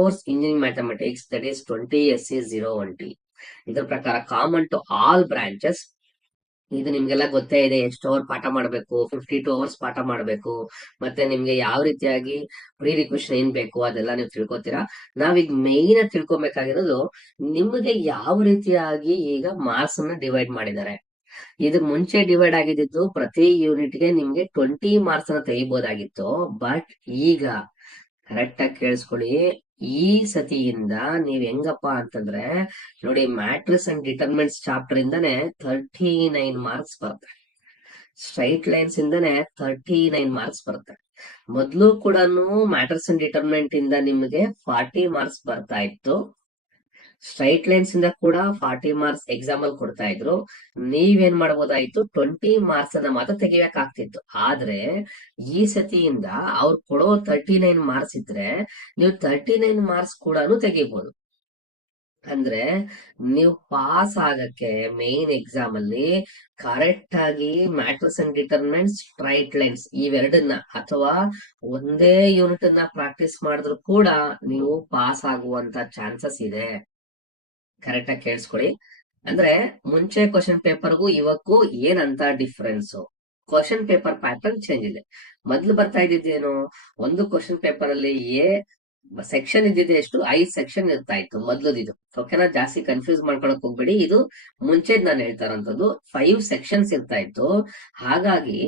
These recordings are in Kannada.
Course engineering mathematics that is 20 SC 01T. ಇದ್ರ ಪ್ರಕಾರ ಕಾಮನ್ ಟು ಆಲ್ ಬ್ರಾಂಚಸ್. ಇದು ನಿಮ್ಗೆಲ್ಲ ಗೊತ್ತೇ ಇದೆ, ಎಷ್ಟು ಅವರ್ ಪಾಠ ಮಾಡಬೇಕು, 52 hours ಪಾಠ ಮಾಡಬೇಕು, ಮತ್ತೆ ನಿಮ್ಗೆ ಯಾವ ರೀತಿಯಾಗಿ ಪ್ರೀ ರಿಕ್ವೆಷನ್ ಏನ್ ಬೇಕು ಅದೆಲ್ಲ ನೀವು ತಿಳ್ಕೊತೀರಾ. ನಾವೀಗ ಮೇನ್ ತಿಳ್ಕೊಬೇಕಾಗಿರೋದು ನಿಮಗೆ ಯಾವ ರೀತಿಯಾಗಿ ಈಗ ಮಾರ್ಕ್ಸ್ ಅನ್ನ ಡಿವೈಡ್ ಮಾಡಿದ್ದಾರೆ. ಇದಕ್ ಮುಂಚೆ ಡಿವೈಡ್ ಆಗಿದ್ದು ಪ್ರತಿ ಯೂನಿಟ್ಗೆ ನಿಮ್ಗೆ 20 ಮಾರ್ಕ್ಸ್ ಅನ್ನ ತೆಗಿಬಹುದಾಗಿತ್ತು. ಬಟ್ ಈಗ ಕರೆಕ್ಟ್ ಆಗಿ ಕೇಳಿಸ್ಕೊಳ್ಳಿ, ಈ ಸತಿಯಿಂದ ನೀವ್ ಹೆಂಗಪ್ಪ ಅಂತಂದ್ರೆ ನೋಡಿ, ಮ್ಯಾಟ್ರಿಕ್ಸ್ ಅಂಡ್ ಡಿಟರ್ಮಿನೆಂಟ್ಸ್ ಚಾಪ್ಟರ್ ಇಂದಾನೆ 39 ಮಾರ್ಕ್ಸ್ ಬರುತ್ತೆ. ಸ್ಟ್ರೈಟ್ ಲೈನ್ಸ್ ಇಂದಾನೆ 39 ಮಾರ್ಕ್ಸ್ ಬರುತ್ತೆ. ಮೊದ್ಲು ಕೂಡ ಮ್ಯಾಟ್ರಿಕ್ಸ್ ಅಂಡ್ ಡಿಟರ್ಮಿನೆಂಟ್ ಇಂದ ನಿಮಗೆ 40 ಮಾರ್ಕ್ಸ್ ಬರ್ತಾ ಇತ್ತು. ಸ್ಟ್ರೈಟ್ ಲೈನ್ಸ್ ಇಂದ ಕೂಡ 40 ಮಾರ್ಕ್ಸ್ ಎಕ್ಸಾಮ್ ಅಲ್ಲಿ ಕೊಡ್ತಾ ಇದ್ರು. ನೀವೇನ್ ಮಾಡಬಹುದಾಯ್ತು, 20 ಮಾರ್ಕ್ಸ್ ಅನ್ನ ಮಾತ್ರ ತೆಗಿಬೇಕಾಗ್ತಿತ್ತು. ಆದ್ರೆ ಈ ಸತಿಯಿಂದ ಅವ್ರು ಕೊಡೋ 39 ಮಾರ್ಕ್ಸ್ ಇದ್ರೆ ನೀವು 39 ಮಾರ್ಕ್ಸ್ ಕೂಡ ತೆಗಿಬಹುದು. ಅಂದ್ರೆ ನೀವು ಪಾಸ್ ಆಗಕ್ಕೆ ಮೇನ್ ಎಕ್ಸಾಮ್ ಅಲ್ಲಿ ಕರೆಕ್ಟ್ ಆಗಿ matrix and determinants, straight lines ಇವೆರಡನ್ನ ಅಥವಾ ಒಂದೇ ಯೂನಿಟ್ ಅನ್ನ ಪ್ರಾಕ್ಟೀಸ್ ಮಾಡಿದ್ರು ಕೂಡ ನೀವು ಪಾಸ್ ಆಗುವಂತ ಚಾನ್ಸಸ್ ಇದೆ. ಕರೆಕ್ಟ್ ಆಗಿ ಕೇಳಿಸ್ಕೊಳ್ಳಿ. ಅಂದ್ರೆ ಮುಂಚೆ ಕ್ವಶನ್ ಪೇಪರ್ಗೂ ಇವಕ್ಕೂ ಏನಂತ difference? Question paper pattern change ಇದೆ. ಮೊದ್ಲು ಬರ್ತಾ ಇದ್ದಿದ್ದೇನು, ಒಂದು ಕ್ವಶನ್ ಪೇಪರ್ ಅಲ್ಲಿ ಸೆಕ್ಷನ್ ಇದ್ದಿದೆ ಎಷ್ಟು, 5 ಸೆಕ್ಷನ್ ಇರ್ತಾ ಇತ್ತು ಮೊದ್ಲದಿದು. ಓಕೆನಾ, ಜಾಸ್ತಿ ಕನ್ಫ್ಯೂಸ್ ಮಾಡ್ಕೊಳಕ್ ಹೋಗ್ಬೇಡಿ. ಇದು ಮುಂಚೆ ನಾನು ಹೇಳ್ತಾ ಇರೋಂಥದ್ದು 5 ಸೆಕ್ಷನ್ಸ್ ಇರ್ತಾ ಇತ್ತು. ಹಾಗಾಗಿ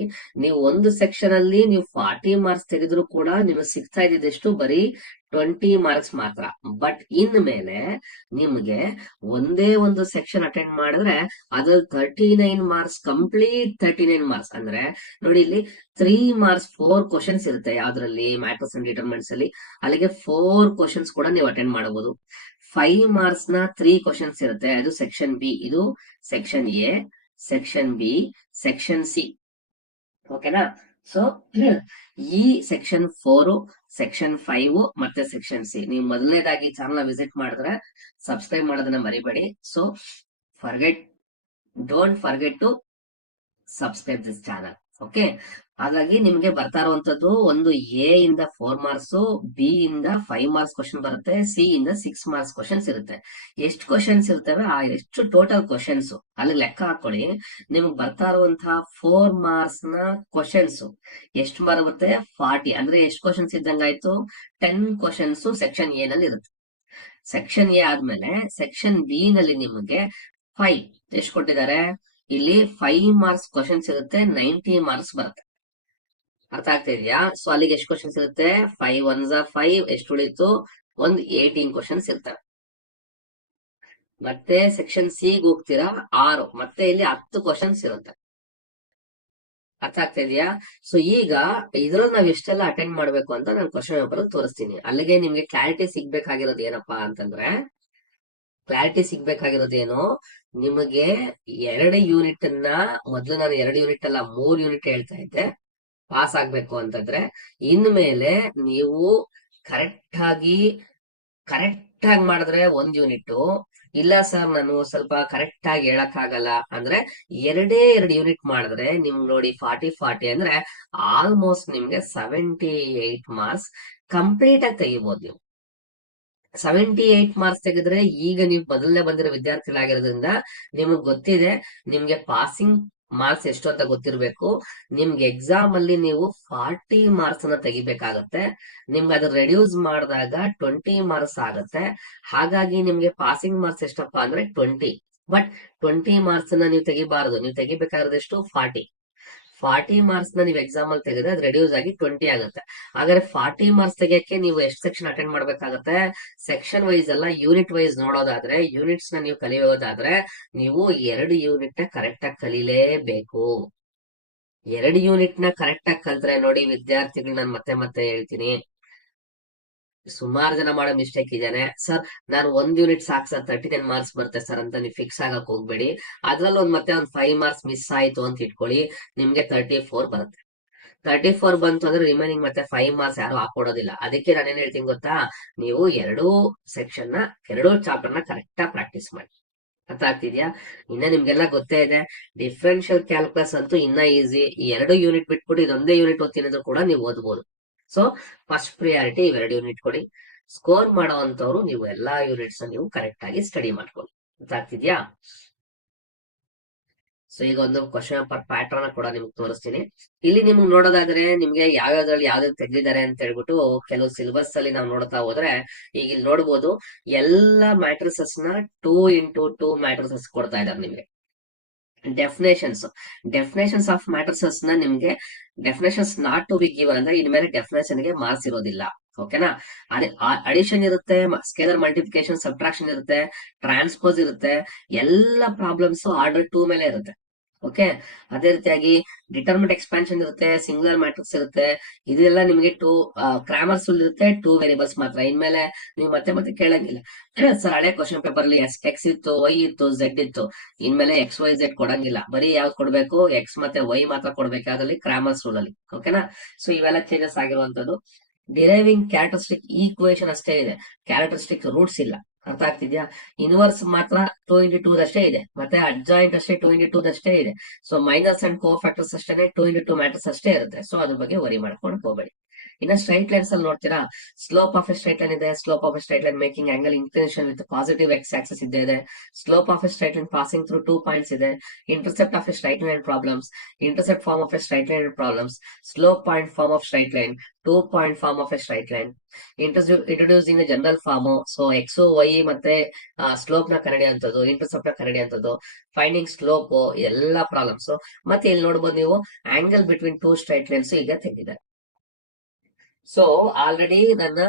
ನೀವು ಒಂದು ಸೆಕ್ಷನ್ ಅಲ್ಲಿ ನೀವು 40 ಮಾರ್ಕ್ಸ್ ತೆಗೆದ್ರು ಕೂಡ ನಿಮಗೆ ಸಿಗ್ತಾ ಇದ್ದಿದ್ದೆಷ್ಟು, ಬರೀ 20 ಮಾರ್ಕ್ಸ್ ಮಾತ್ರ. ಬಟ್ ಇನ್ ಮೇಲೆ ನಿಮ್ಗೆ ಒಂದೇ ಒಂದು ಸೆಕ್ಷನ್ ಅಟೆಂಡ್ ಮಾಡಿದ್ರೆ ಅದ್ರಲ್ಲಿ 39 ಮಾರ್ಕ್ಸ್, ಕಂಪ್ಲೀಟ್ 39 ಮಾರ್ಕ್ಸ್. ಅಂದ್ರೆ ನೋಡಿ, ಇಲ್ಲಿ 3 ಮಾರ್ಕ್ಸ್ 4 ಕ್ವಶನ್ಸ್ ಇರುತ್ತೆ ಯಾವ್ದ್ರಲ್ಲಿ, ಮ್ಯಾಟ್ರಿಕ್ಸ್ ಅಂಡ್ ಡಿಟರ್ಮಿನೆಂಟ್ಸ್ ಅಲ್ಲಿ. ಅಲ್ಲಿಗೆ 4 ಕ್ವಶನ್ಸ್ ಕೂಡ ನೀವು ಅಟೆಂಡ್ ಮಾಡಬಹುದು. 5 ಮಾರ್ಕ್ಸ್ ನ 3 ಕ್ವಶನ್ಸ್ ಇರುತ್ತೆ, ಅದು ಸೆಕ್ಷನ್ ಬಿ. ಇದು section A, section B, section C. ಓಕೆನಾ. ಸೊ ಈ ಸೆಕ್ಷನ್ 4, ಸೆಕ್ಷನ್ 5 ಮತ್ತೆ ಸೆಕ್ಷನ್ ಸಿ. ನೀವು ಮೊದಲನೇದಾಗಿ ಚಾನಲ್ ವಿಸಿಟ್ ಮಾಡಿದ್ರೆ ಸಬ್ಸ್ಕ್ರೈಬ್ ಮಾಡೋದನ್ನ ಮರಿಬೇಡಿ. So don't forget to subscribe this channel. Okay. ಹಾಗಾಗಿ ನಿಮ್ಗೆ ಬರ್ತಾ ಇರುವಂತದ್ದು ಒಂದು ಎ ಇಂದ 4 ಮಾರ್ಕ್ಸ್, ಬಿ ಇಂದ 5 ಮಾರ್ಕ್ಸ್ ಕ್ವಶನ್ ಬರುತ್ತೆ, ಸಿ ಇಂದ 6 ಮಾರ್ಕ್ಸ್ ಕ್ವಶನ್ಸ್ ಇರುತ್ತೆ. ಎಷ್ಟು ಕ್ವಶನ್ಸ್ ಇರ್ತವೆ ಆ ಎಷ್ಟು ಟೋಟಲ್ ಕ್ವಶನ್ಸ್ ಅಲ್ಲಿ ಲೆಕ್ಕ ಹಾಕೊಳ್ಳಿ. ನಿಮ್ಗೆ ಬರ್ತಾ ಇರುವಂತಹ 4 ಮಾರ್ಕ್ಸ್ ನ ಕ್ವಶನ್ಸ್ ಎಷ್ಟು ಬರುತ್ತೆ, 40. ಅಂದ್ರೆ ಎಷ್ಟು ಕ್ವಶನ್ಸ್ ಇದ್ದಂಗಾಯ್ತು, 10 ಕ್ವಶನ್ಸ್ ಸೆಕ್ಷನ್ ಎ ನಲ್ಲಿ ಇರುತ್ತೆ. ಸೆಕ್ಷನ್ ಎ ಆದ್ಮೇಲೆ ಸೆಕ್ಷನ್ ಬಿ ನಲ್ಲಿ ನಿಮಗೆ 5 ಎಷ್ಟು ಕೊಟ್ಟಿದ್ದಾರೆ, ಇಲ್ಲಿ 5 ಮಾರ್ಕ್ಸ್ ಕ್ವಶನ್ಸ್ ಇರುತ್ತೆ, 90 ಮಾರ್ಕ್ಸ್ ಬರುತ್ತೆ. ಅರ್ಥ ಆಗ್ತಾ ಇದೆಯಾ? ಸೊ ಅಲ್ಲಿಗೆ ಎಷ್ಟು ಕ್ವಶನ್ಸ್ ಇರುತ್ತೆ, 5 1s 5, ಎಷ್ಟು ಉಳಿತು, ಒಂದು 18 ಕ್ವಶನ್ಸ್ ಇರ್ತವೆ. ಮತ್ತೆ ಸೆಕ್ಷನ್ ಸಿ ಹೋಗ್ತೀರಾ 6, ಮತ್ತೆ ಇಲ್ಲಿ 10 ಕ್ವಶನ್ಸ್ ಇರುತ್ತೆ. ಅರ್ಥ ಆಗ್ತಾ ಇದೆಯಾ? ಸೊ ಈಗ ಇದ್ರಲ್ಲಿ ನಾವ್ ಎಷ್ಟೆಲ್ಲ ಅಟೆಂಡ್ ಮಾಡ್ಬೇಕು ಅಂತ ನಾನು ಕ್ವಶನ್ ಪೇಪರ್ ತೋರಿಸ್ತೀನಿ. ಅಲ್ಲಿಗೆ ನಿಮ್ಗೆ ಕ್ಲಾರಿಟಿ ಸಿಗ್ಬೇಕಾಗಿರೋದು ಏನಪ್ಪಾ ಅಂತಂದ್ರೆ, ಏನು, ನಿಮಗೆ 2 ಯೂನಿಟ್ ಅನ್ನ, ಮೊದ್ಲು ನಾನು 2 ಯೂನಿಟ್ ಅಲ್ಲ 3 ಯೂನಿಟ್ ಹೇಳ್ತಾ ಇದ್ದೆ ಪಾಸ್ ಆಗ್ಬೇಕು ಅಂತಂದ್ರೆ. ಇನ್ಮೇಲೆ ನೀವು ಕರೆಕ್ಟ್ ಆಗಿ ಮಾಡಿದ್ರೆ 1 ಯೂನಿಟ್, ಇಲ್ಲ ಸರ್ ನಾನು ಸ್ವಲ್ಪ ಕರೆಕ್ಟ್ ಆಗಿ ಹೇಳಕ್ ಆಗಲ್ಲ ಅಂದ್ರೆ 2 ಯೂನಿಟ್ ಮಾಡಿದ್ರೆ ನಿಮ್ಗೆ ನೋಡಿ 40 ಅಂದ್ರೆ ಆಲ್ಮೋಸ್ಟ್ ನಿಮ್ಗೆ 78 ಮಾರ್ಕ್ಸ್ ಕಂಪ್ಲೀಟ್ ಆಗಿ ತೆಗಿಬಹುದು ನೀವು. 78 ಮಾರ್ಕ್ಸ್ ತೆಗೆದ್ರೆ ಈಗ ನೀವು ಮೊದಲನೇ ಬಂದಿರೋ ವಿದ್ಯಾರ್ಥಿಗಳಾಗಿರೋದ್ರಿಂದ ನಿಮಗ್ ಗೊತ್ತಿದೆ ನಿಮ್ಗೆ ಪಾಸಿಂಗ್ ಮಾರ್ಕ್ಸ್ ಎಷ್ಟು ಅಂತ ಗೊತ್ತಿರ್ಬೇಕು. ನಿಮ್ಗೆ ಎಕ್ಸಾಮ್ ಅಲ್ಲಿ ನೀವು 40 ಮಾರ್ಕ್ಸ್ ಅನ್ನ ತೆಗಿಬೇಕಾಗತ್ತೆ. ನಿಮ್ಗೆ ಅದು ರೆಡ್ಯೂಸ್ ಮಾಡಿದಾಗ 20 ಮಾರ್ಕ್ಸ್ ಆಗುತ್ತೆ. ಹಾಗಾಗಿ ನಿಮ್ಗೆ ಪಾಸಿಂಗ್ ಮಾರ್ಕ್ಸ್ ಎಷ್ಟಪ್ಪ ಅಂದ್ರೆ 20. ಬಟ್ 20 ಮಾರ್ಕ್ಸ್ ಅನ್ನ ನೀವು ತೆಗಿಬಾರದು, ನೀವು ತೆಗಿಬೇಕಾಗಿರೋದು ಎಷ್ಟು, 40 ಮಾರ್ಕ್ಸ್ ನ ನೀವು ಎಕ್ಸಾಮ್ ಅಲ್ಲಿ ತೆಗೆದ್ರೆ ಅದು ರೆಡ್ಯೂಸ್ ಆಗಿ 20 ಆಗುತ್ತೆ. ಹಾಗಾದ್ರೆ 40 ಮಾರ್ಕ್ಸ್ ತೆಗಿಯಕ್ಕೆ ನೀವು ಎಷ್ಟು ಸೆಕ್ಷನ್ ಅಟೆಂಡ್ ಮಾಡ್ಬೇಕಾಗತ್ತೆ, ಸೆಕ್ಷನ್ ವೈಸ್ ಅಲ್ಲ ಯೂನಿಟ್ ವೈಸ್ ನೋಡೋದಾದ್ರೆ, ಯೂನಿಟ್ಸ್ ನ ನೀವು ಕಲಿಯೋದಾದ್ರೆ ನೀವು 2 ಯೂನಿಟ್ ನ ಕರೆಕ್ಟ್ ಆಗಿ ಕಲೀಲೇಬೇಕು. 2 ಯೂನಿಟ್ ನ ಕರೆಕ್ಟ್ ಆಗಿ ಕಲ್ತ್ರೆ ನೋಡಿ ವಿದ್ಯಾರ್ಥಿಗಳು, ನಾನು ಮತ್ತೆ ಹೇಳ್ತೀನಿ, ಸುಮಾರು ಜನ ಮಾಡೋ ಮಿಸ್ಟೇಕ್ ಇದೇನೆ, ಸರ್ ನಾನು 1 ಯೂನಿಟ್ ಸಾಕು ಸರ್ 39 ಮಾರ್ಕ್ಸ್ ಬರುತ್ತೆ ಸರ್ ಅಂತ ನೀವು ಫಿಕ್ಸ್ ಆಗಕ್ ಹೋಗ್ಬೇಡಿ. ಅದ್ರಲ್ಲಿ ಮತ್ತೆ ಒಂದು 5 ಮಾರ್ಕ್ಸ್ ಮಿಸ್ ಆಯ್ತು ಅಂತ ಇಟ್ಕೊಳ್ಳಿ, ನಿಮ್ಗೆ 34 ಬರುತ್ತೆ. 34 ಬಂತು ಅಂದ್ರೆ ರಿಮೈನಿಂಗ್ ಮತ್ತೆ 5 ಮಾರ್ಕ್ಸ್ ಯಾರು ಹಾಕೊಡೋದಿಲ್ಲ. ಅದಕ್ಕೆ ನಾನೇನ್ ಹೇಳ್ತೀನಿ ಗೊತ್ತಾ, ನೀವು 2 ಸೆಕ್ಷನ್ ನ 2 ಚಾಪ್ಟರ್ ನ ಕರೆಕ್ಟ್ ಆಗಿ ಪ್ರಾಕ್ಟೀಸ್ ಮಾಡಿ. ಅರ್ಥ ಆಗ್ತಿದ್ಯಾ? ಇನ್ನ ನಿಮ್ಗೆಲ್ಲ ಗೊತ್ತೇ ಇದೆ, ಡಿಫ್ರೆನ್ಷಿಯಲ್ ಕ್ಯಾಲ್ಕುಲಸ್ ಅಂತೂ ಇನ್ನ ಈಸಿ. ಈ 2 ಯೂನಿಟ್ ಬಿಟ್ಬಿಟ್ಟು ಇದೊಂದೇ ಯೂನಿಟ್ ಓದ್ತೀನಿ ಕೂಡ ನೀವು ಓದ್ಬೋದು. ಸೊ ಫಸ್ಟ್ ಪ್ರಿಯಾರಿಟಿ ಇವೆರಡು ಯೂನಿಟ್ ಕೊಡಿ. ಸ್ಕೋರ್ ಮಾಡೋವಂಥವ್ರು ನೀವು ಎಲ್ಲಾ ಯೂನಿಟ್ಸ್ ನೀವು ಕರೆಕ್ಟ್ ಆಗಿ ಸ್ಟಡಿ ಮಾಡ್ಕೊಳ್ಳಿ. ಗೊತ್ತಾಗ್ತಿದ್ಯಾ? ಸೊ ಈಗ ಒಂದು ಕ್ವಶನ್ ಪೇಪರ್ ಪ್ಯಾಟರ್ನ್ ಕೂಡ ನಿಮ್ಗೆ ತೋರಿಸ್ತೀನಿ. ಇಲ್ಲಿ ನಿಮ್ಗೆ ನೋಡೋದಾದ್ರೆ ನಿಮ್ಗೆ ಯಾವ್ಯಾವ್ದ್ರಲ್ಲಿ ಯಾವ್ದು ತೆಗೆದಿದ್ದಾರೆ ಅಂತ ಹೇಳ್ಬಿಟ್ಟು ಕೆಲವು ಸಿಲೆಬಸ್ ಅಲ್ಲಿ ನಾವು ನೋಡ್ತಾ ಹೋದ್ರೆ, ಈಗ ಇಲ್ಲಿ ನೋಡ್ಬೋದು ಎಲ್ಲ ಮ್ಯಾಟ್ರಿಸಸ್ ನ 2x2 ಮ್ಯಾಟ್ರಿಸಸ್ ಕೊಡ್ತಾ ಇದ್ದಾರೆ ನಿಮ್ಗೆ. ಡೆಫಿನೇಷನ್ಸ್ ಆಫ್ ಮ್ಯಾಟ್ರಿಸಸ್ ನ ನಿಮ್ಗೆ definitions not to be given ಅಂದ್ರೆ ಇನ್ಮೇಲೆ ಡೆಫಿನೇಷನ್ ಗೆ ಮಾರ್ಕ್ಸ್ ಇರೋದಿಲ್ಲ. ಓಕೆನಾ? ಅಡಿಷನ್ ಇರುತ್ತೆ, ಸ್ಕೇಲರ್ ಮಲ್ಟಿಪ್ಲಿಕೇಶನ್, ಸಬ್ಟ್ರಾಕ್ಷನ್ ಇರುತ್ತೆ, ಟ್ರಾನ್ಸ್ಪೋಸ್ ಇರುತ್ತೆ, ಎಲ್ಲ ಪ್ರಾಬ್ಲಮ್ಸ್ ಆರ್ಡರ್ 2 ಮೇಲೆ ಇರುತ್ತೆ. ಓಕೆ, ಅದೇ ರೀತಿಯಾಗಿ ಡಿಟರ್ಮಿನೆಂಟ್ ಎಕ್ಸ್ಪಾನ್ಷನ್ ಇರುತ್ತೆ, ಸಿಂಗುಲರ್ ಮ್ಯಾಟ್ರಿಕ್ಸ್ ಇರುತ್ತೆ. ಇದೆಲ್ಲ ನಿಮಗೆ ಕ್ರಾಮರ್ಸ್ ಇರುತ್ತೆ, 2 ವೇರಿಯಬಲ್ಸ್ ಮಾತ್ರ. ಇನ್ಮೇಲೆ ನೀವು ಮತ್ತೆ ಮತ್ತೆ ಕೇಳಂಗಿಲ್ಲ, ಸರ್ ಹಳೆ ಕ್ವಶನ್ ಪೇಪರ್ ಅಲ್ಲಿ ಎಕ್ಸ್ ಇತ್ತು, ವೈ ಇತ್ತು, ಝೆಡ್ ಇತ್ತು, ಇನ್ಮೇಲೆ ಎಕ್ಸ್ ವೈ ಝೆಡ್ ಕೊಡಂಗಿಲ್ಲ, ಬರೀ ಯಾವ್ದು ಕೊಡ್ಬೇಕು, ಎಕ್ಸ್ ಮತ್ತೆ ವೈ ಮಾತ್ರ ಕೊಡ್ಬೇಕು ಯಾವ್ದ್ರಲ್ಲಿ, ಕ್ರಾಮರ್ಸ್ ರೂಲ್ ಅಲ್ಲಿ. ಓಕೆನಾ? ಸೊ ಇವೆಲ್ಲ ಚೇಂಜಸ್ ಆಗಿರುವಂತದ್ದು. ಡಿರೈವಿಂಗ್ ಕ್ಯಾರೆಕ್ಟರಿಸ್ಟಿಕ್ ಈಕ್ವೇಶನ್ ಅಷ್ಟೇ ಇದೆ, ಕ್ಯಾರೆಕ್ಟರಿಸ್ಟಿಕ್ ರೂಟ್ಸ್ ಇಲ್ಲ. ಅರ್ಥ ಆಗ್ತಿದ್ಯಾ? ಇನ್ವರ್ಸ್ ಮಾತ್ರ 2x2 ಅಷ್ಟೇ ಇದೆ, ಮತ್ತೆ ಅಡ್ಜಾಯಿಂಟ್ ಅಷ್ಟೇ 2x2 ಅಷ್ಟೇ ಇದೆ. So minus and cofactors ಅಷ್ಟೇ 2x2 ಮ್ಯಾಟ್ರಿಕ್ಸ್ ಅಷ್ಟೇ ಇರುತ್ತೆ. ಸೊ ಅದ್ರ ಬಗ್ಗೆ ವರಿ ಮಾಡ್ಕೊಂಡು ಹೋಗ್ಬೇಡಿ. ಇನ್ನ ಸ್ಟ್ರೈಟ್ ಲೈನ್ಸ್ ಅಲ್ಲಿ ನೋಡ್ತೀರಾ, slope of a straight line ಇದೆ, slope of a straight line making angle inclination with positive x axis ಇದೆ, slope of a straight line passing through 2 points ಇದೆ, intercept of a straight line problems, intercept form of a straight line problems, slope point form of straight line, 2 point form of a straight line, introducing general form. So x y ಮತ್ತೆ ಸ್ಲೋಪ್ ನ ಕನ್ನಡಿ ಅಂತದ್ದು, ಇಂಟರ್ಸೆಪ್ಟ್ ನ ಕನ್ನಡಿ ಅಂತದ್ದು, ಫೈಂಡಿಂಗ್ ಸ್ಲೋಪ್, ಎಲ್ಲ ಪ್ರಾಬ್ಲಮ್ಸ್. ಮತ್ತೆ ಇಲ್ಲಿ ನೋಡಬಹುದು ನೀವು ಆಂಗಲ್ ಬಿಟ್ವೀನ್ 2 ಸ್ಟ್ರೈಟ್ ಲೈನ್ಸ್ ಈಗ ತೆಗೆದಿದ್ದಾರೆ. ಸೊ ಆಲ್ರೆಡಿ ನನ್ನ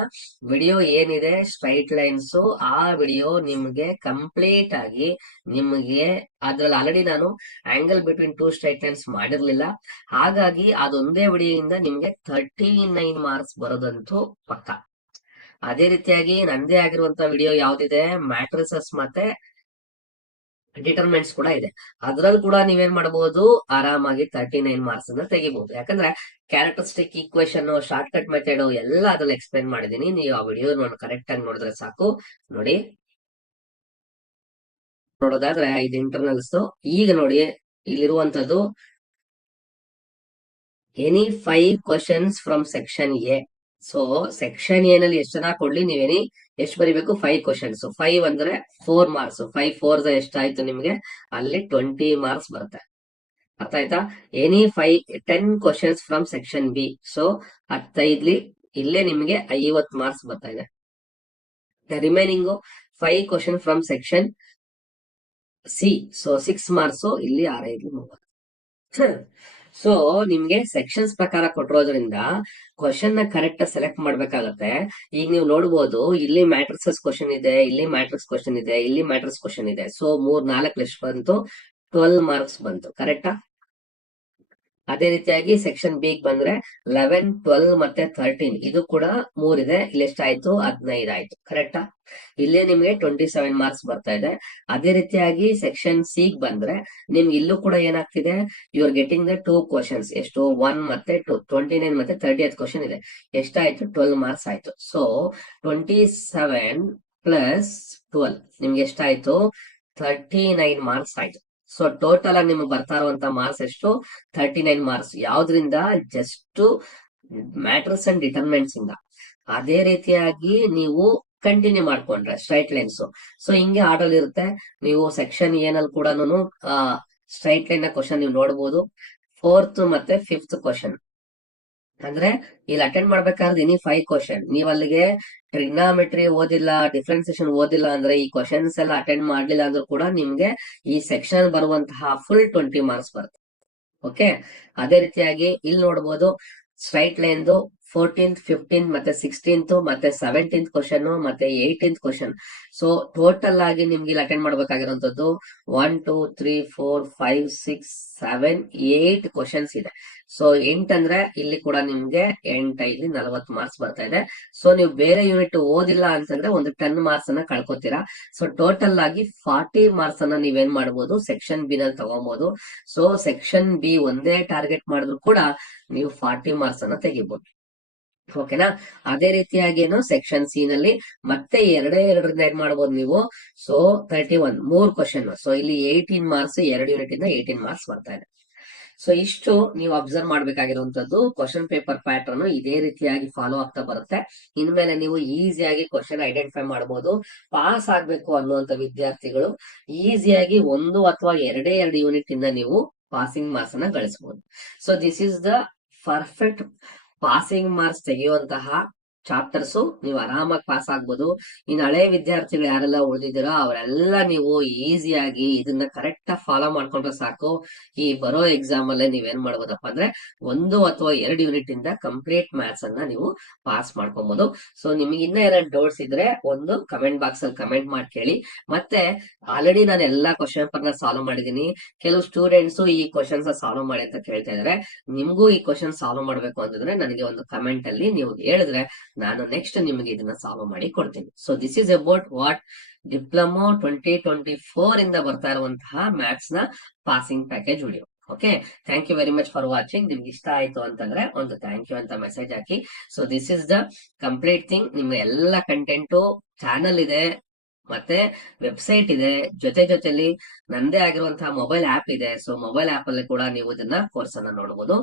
ವಿಡಿಯೋ ಏನಿದೆ ಸ್ಟ್ರೈಟ್ ಲೈನ್ಸ್, ಆ ವಿಡಿಯೋ ನಿಮ್ಗೆ ಕಂಪ್ಲೀಟ್ ಆಗಿ ನಿಮ್ಗೆ ಅದ್ರಲ್ಲಿ ಆಲ್ರೆಡಿ ನಾನು ಆಂಗಲ್ ಬಿಟ್ವೀನ್ 2 ಸ್ಟ್ರೈಟ್ ಲೈನ್ಸ್ ಮಾಡಿರ್ಲಿಲ್ಲ. ಹಾಗಾಗಿ ಅದೊಂದೇ ವಿಡಿಯೋಯಿಂದ ನಿಮ್ಗೆ 39 ಮಾರ್ಕ್ಸ್ ಬರೋದಂತೂ ಪಕ್ಕ. ಅದೇ ರೀತಿಯಾಗಿ ನಂದೇ ಆಗಿರುವಂತ ವಿಡಿಯೋ ಯಾವ್ದಿದೆ, ಮ್ಯಾಟ್ರಿಸಸ್ ಮತ್ತೆ ಡಿಟರ್ಮೆಂಟ್ಸ್ ಕೂಡ ಇದೆ. ಅದ್ರಲ್ಲಿ ಕೂಡ ನೀವೇನ್ ಮಾಡಬಹುದು, ಆರಾಮಾಗಿ 39 ಮಾರ್ಕ್ಸ್ ಅನ್ನ ತೆಗಿಬಹುದು. ಯಾಕಂದ್ರೆ characteristic equation, short cut method ಎಲ್ಲ ಅದ್ರಲ್ಲಿ ಎಕ್ಸ್ಪ್ಲೈನ್ ಮಾಡಿದೀನಿ. ನೀವು ಆ ವಿಡಿಯೋ ಕರೆಕ್ಟ್ ಆಗಿ ನೋಡಿದ್ರೆ ಸಾಕು. ನೋಡಿ, ನೋಡೋದಾದ್ರೆ ಇದು ಇಂಟರ್ನಲ್ಸ್. ಈಗ ನೋಡಿ ಇಲ್ಲಿರುವಂತದ್ದು any 5 questions from section A. So section A ನಲ್ಲಿ ಎಷ್ಟು ಜನ ಕೊಡ್ಲಿ, ನೀವೇನಿ ಎಷ್ಟು ಬರೀಬೇಕು, 5 ಕ್ವಶನ್ಸ್. 5 ಅಂದ್ರೆ 4 ಮಾರ್ಕ್ಸ್. 5 4 ಎಷ್ಟಾಯ್ತು ನಿಮ್ಗೆ, ಅಲ್ಲಿ 20 ಮಾರ್ಕ್ಸ್ ಬರುತ್ತೆ. ಅರ್ಥ ಆಯ್ತಾ? Any 10 questions from section B. So 15 ಇಲ್ಲೇ ನಿಮ್ಗೆ 50 ಮಾರ್ಕ್ಸ್ ಬರ್ತಾ ಇದೆ. Remaining 5 question from section C. So 6 marks, ಇಲ್ಲಿ 6 ಸೊ ನಿಮ್ಗೆ ಸೆಕ್ಷನ್ಸ್ ಪ್ರಕಾರ ಕೊಟ್ಟಿರೋದ್ರಿಂದ ಕ್ವಶನ್ ನ ಕರೆಕ್ಟ್ ಸೆಲೆಕ್ಟ್ ಮಾಡ್ಬೇಕಾಗತ್ತೆ. ಈಗ ನೀವು ನೋಡ್ಬೋದು, ಇಲ್ಲಿ ಮ್ಯಾಟ್ರಿಕ್ಸ್ ಕ್ವಶನ್ ಇದೆ, ಇಲ್ಲಿ ಮ್ಯಾಟ್ರಿಕ್ಸ್ ಕ್ವಶನ್ ಇದೆ, ಇಲ್ಲಿ ಮ್ಯಾಟ್ರಿಕ್ಸ್ ಕ್ವಶನ್ ಇದೆ. ಸೊ 3-4 ಎಷ್ಟು ಬಂತು, 12 ಮಾರ್ಕ್ಸ್ ಬಂತು. ಕರೆಕ್ಟಾ? ಅದೇ ರೀತಿಯಾಗಿ ಸೆಕ್ಷನ್ ಬಿ ಬಂದ್ರೆ 11, 12 ಮತ್ತೆ 13 ಇದು ಕೂಡ 3 ಇದೆ. ಇಲ್ಲಿ ಎಷ್ಟಾಯ್ತು, 15 ಆಯ್ತು. ಕರೆಕ್ಟಾ? ಇಲ್ಲೇ ನಿಮ್ಗೆ 27 ಮಾರ್ಕ್ಸ್ ಬರ್ತಾ ಇದೆ. ಅದೇ ರೀತಿಯಾಗಿ ಸೆಕ್ಷನ್ ಸಿ ಬಂದ್ರೆ ನಿಮ್ಗೆ ಇಲ್ಲೂ ಕೂಡ ಏನಾಗ್ತಿದೆ, you are getting the 2 questions. ಎಷ್ಟು, 1 ಮತ್ತೆ 2, 29 ಮತ್ತೆ 30th ಕ್ವಶನ್ ಇದೆ. ಎಷ್ಟಾಯ್ತು, 12 ಮಾರ್ಕ್ಸ್ ಆಯ್ತು. ಸೊ 27 ಪ್ಲಸ್ 12 ನಿಮ್ಗೆ ಎಷ್ಟಾಯ್ತು, 39 ಮಾರ್ಕ್ಸ್ ಆಯ್ತು. ಸೊ ಟೋಟಲ್ ಆಗಿ ನಿಮ್ಗೆ ಬರ್ತಾ ಇರುವಂತ ಮಾರ್ಕ್ಸ್ ಎಷ್ಟು, 39 marks. ಯಾವ್ದ್ರಿಂದ, just matrix and determinants ಇಂದ. ಅದೇ ರೀತಿಯಾಗಿ ನೀವು ಕಂಟಿನ್ಯೂ ಮಾಡ್ಕೊಂಡ್ರೆ ಸ್ಟ್ರೈಟ್ ಲೈನ್ಸ್. ಸೊ ಹಿಂಗೆ ಆರ್ಡರ್ ಇರುತ್ತೆ. ನೀವು ಸೆಕ್ಷನ್ ಏನಲ್ಲಿ ಕೂಡ ಸ್ಟ್ರೈಟ್ ಲೈನ್ ನ ಕ್ವಶನ್ ನೀವು ನೋಡಬಹುದು. 4th ಮತ್ತೆ 5th ಕ್ವಶನ್ ಅಂದ್ರೆ ಇಲ್ಲಿ ಅಟೆಂಡ್ ಮಾಡ್ಬೇಕಾದ್ರೆ ಇನಿ 5 ಕ್ವಶನ್. ನೀವ್ ಅಲ್ಲಿಗೆ ಟ್ರಿಗ್ನಾಮೆಟ್ರಿ ಓದಿಲ್ಲ, ಡಿಫ್ರೆನ್ಸಿಯೇಷನ್ ಓದಿಲ್ಲ ಅಂದ್ರೆ, ಈ ಕ್ವಶನ್ಸ್ ಎಲ್ಲ ಅಟೆಂಡ್ ಮಾಡ್ಲಿಲ್ಲ ಅಂದ್ರೂ ಕೂಡ ನಿಮ್ಗೆ ಈ ಸೆಕ್ಷನ್ ಬರುವಂತಹ ಫುಲ್ 20 ಮಾರ್ಕ್ಸ್ ಬರುತ್ತೆ. ಓಕೆ, ಅದೇ ರೀತಿಯಾಗಿ ಇಲ್ಲಿ ನೋಡಬಹುದು ಸ್ಟ್ರೈಟ್ ಲೈನ್ 14th, 15th ಮತ್ತೆ 16th ಮತ್ತೆ 17th ಕ್ವಶನ್ ಮತ್ತೆ 18th ಕ್ವಶನ್. ಸೊ ಟೋಟಲ್ ಆಗಿ ನಿಮ್ಗೆ ಇಲ್ಲಿ ಅಟೆಂಡ್ ಮಾಡ್ಬೇಕಾಗಿರುವಂತದ್ದು 1 2 3 4 5 6 7 8 ಕ್ವಶನ್ಸ್ ಇದೆ. ಸೊ 8 ಅಂದ್ರೆ ಇಲ್ಲಿ ಕೂಡ ನಿಮ್ಗೆ 8 40 ಮಾರ್ಕ್ಸ್ ಬರ್ತಾ ಇದೆ. ಸೊ ನೀವು ಬೇರೆ ಯೂನಿಟ್ ಓದಿಲ್ಲ ಅಂತಂದ್ರೆ ಒಂದು 10 ಮಾರ್ಕ್ಸ್ ಅನ್ನ ಕಳ್ಕೊತೀರಾ. ಸೊ ಟೋಟಲ್ ಆಗಿ 40 ಮಾರ್ಕ್ಸ್ ಅನ್ನ ನೀವೇನ್ ಮಾಡಬಹುದು, ಸೆಕ್ಷನ್ ಬಿ ನಲ್ಲಿ ತಗೋಬಹುದು. ಸೊ ಸೆಕ್ಷನ್ ಬಿ ಒಂದೇ ಟಾರ್ಗೆಟ್ ಮಾಡಿದ್ರು ಕೂಡ ನೀವು 40 ಮಾರ್ಕ್ಸ್ ಅನ್ನ ತೆಗಿಬಹುದು. ಓಕೆನಾ? ಅದೇ ರೀತಿಯಾಗಿ ಸೆಕ್ಷನ್ ಸಿ ನಲ್ಲಿ ಮತ್ತೆ 2 ಏನ್ ಮಾಡಬಹುದು ನೀವು. So 31 3 question. ಸೊ ಇಲ್ಲಿ 18 ಮಾರ್ಕ್ಸ್, 2 ಯೂನಿಟ್ ಇಂದ 18 ಮಾರ್ಕ್ಸ್ ಬರ್ತಾ ಇದೆ. ಸೊ ಇಷ್ಟು ನೀವು ಅಬ್ಸರ್ವ್ ಮಾಡ್ಬೇಕಾಗಿರುವಂತದ್ದು. ಕ್ವಶನ್ ಪೇಪರ್ ಪ್ಯಾಟರ್ನ್ ಇದೇ ರೀತಿಯಾಗಿ ಫಾಲೋ ಆಗ್ತಾ ಬರುತ್ತೆ. ಇನ್ಮೇಲೆ ನೀವು ಈಸಿಯಾಗಿ ಕ್ವಶನ್ ಐಡೆಂಟಿಫೈ ಮಾಡಬಹುದು. ಪಾಸ್ ಆಗ್ಬೇಕು ಅನ್ನುವಂತ ವಿದ್ಯಾರ್ಥಿಗಳು ಈಸಿಯಾಗಿ 1 ಅಥವಾ 2 ಯೂನಿಟ್ ಇಂದ ನೀವು ಪಾಸಿಂಗ್ ಮಾರ್ಕ್ಸ್ ಅನ್ನ ಗಳಿಸಬಹುದು. So this is the perfect passing marks ತೆಗೆಯುವಂತಹ ಚಾಪ್ಟರ್ಸ್. ನೀವು ಆರಾಮಾಗಿ ಪಾಸ್ ಆಗ್ಬೋದು. ಇನ್ನು ಹಳೆ ವಿದ್ಯಾರ್ಥಿಗಳು ಯಾರೆಲ್ಲ ಉಳಿದಿದ್ದೀರೋ ಅವರೆಲ್ಲ ನೀವು ಈಸಿಯಾಗಿ ಇದನ್ನ ಕರೆಕ್ಟ್ ಆಗಿ ಫಾಲೋ ಮಾಡ್ಕೊಂಡ್ರೆ ಸಾಕು. ಈ ಬರೋ ಎಕ್ಸಾಮ್ ಅಲ್ಲೇ ನೀವೇನ್ ಮಾಡ್ಬೋದಪ್ಪ ಅಂದ್ರೆ 1 ಅಥವಾ 2 ಯೂನಿಟ್ ಇಂದ ಕಂಪ್ಲೀಟ್ ಮ್ಯಾಥ್ಸ್ ಅನ್ನ ನೀವು ಪಾಸ್ ಮಾಡ್ಕೊಬಹುದು. ಸೊ ನಿಮ್ಗೆ ಇನ್ನ ಏನಾದ್ರು ಡೌಟ್ಸ್ ಇದ್ರೆ ಒಂದು ಕಮೆಂಟ್ ಬಾಕ್ಸ್ ಅಲ್ಲಿ ಕಮೆಂಟ್ ಮಾಡಿ ಕೇಳಿ. ಮತ್ತೆ ಆಲ್ರೆಡಿ ನಾನು ಎಲ್ಲಾ ಕ್ವಶನ್ ಪೇಪರ್ ನ ಸಾಲ್ವ್ ಮಾಡಿದೀನಿ. ಕೆಲವು ಸ್ಟೂಡೆಂಟ್ಸ್ ಈ ಕ್ವಶನ್ಸ್ ಸಾಲ್ವ್ ಮಾಡಿ ಅಂತ ಕೇಳ್ತಾ ಇದಾರೆ. ನಿಮ್ಗೂ ಈ ಕ್ವಶನ್ ಸಾಲ್ವ್ ಮಾಡ್ಬೇಕು ಅಂತಂದ್ರೆ ನನಗೆ ಒಂದು ಕಮೆಂಟ್ ಅಲ್ಲಿ ನೀವು ಹೇಳಿದ್ರೆ ನಾನು ನೆಕ್ಸ್ಟ್ ನಿಮಗೆ ಇದನ್ನ ಸಾಲ್ವ್ ಮಾಡಿ ಕೊಡ್ತೀನಿ. So this is about what diploma 2024 ಇಂದ ಬರ್ತಾ ಇರುವಂತಹ ಮ್ಯಾಥ್ಸ್ ನ passing package video. Okay, thank you very much for watching. ನಿಮ್ಗೆ ಇಷ್ಟ ಆಯ್ತು ಅಂತಂದ್ರೆ ಒಂದು ಥ್ಯಾಂಕ್ ಯು ಅಂತ ಮೆಸೇಜ್ ಹಾಕಿ. So this is the complete thing. ನಿಮ್ಮ ಎಲ್ಲ ಕಂಟೆಂಟು ಚಾನಲ್ ಇದೆ, ಮತ್ತೆ ವೆಬ್ಸೈಟ್ ಇದೆ, ಜೊತೆಲಿ ನಂದೇ ಆಗಿರುವಂತಹ ಮೊಬೈಲ್ ಆಪ್ ಇದೆ. ಸೊ ಮೊಬೈಲ್ ಆಪ್ ಅಲ್ಲಿ ಕೂಡ ನೀವು ಇದನ್ನ ಕೋರ್ಸ್ ಅನ್ನ ನೋಡಬಹುದು.